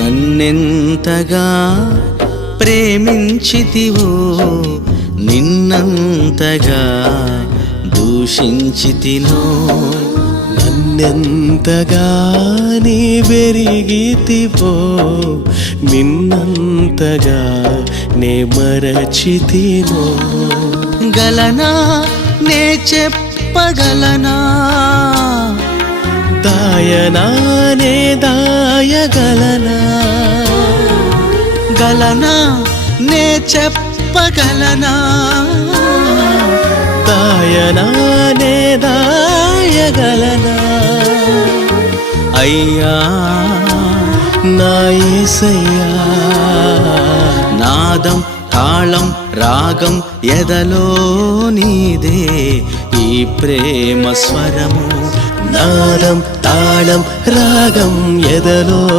నన్నెంతగా ప్రేమించితివో నిన్నంతగా దూషించితినో నన్నెంతగా నీ వెరిగితివో నిన్నంతగా నే మరచితినో గలనా నే చెప్పగలనా దాయనా నే దాయగలనా గలనా నే చెప్పగలనా దాయనా నే దాయగలనా అయ్యా నా యేసయ్యా నాదం తాళం రాగం ఎదలో నీదే ఈ ప్రేమ స్వరము నాదం తాళం రాగం ఎదలో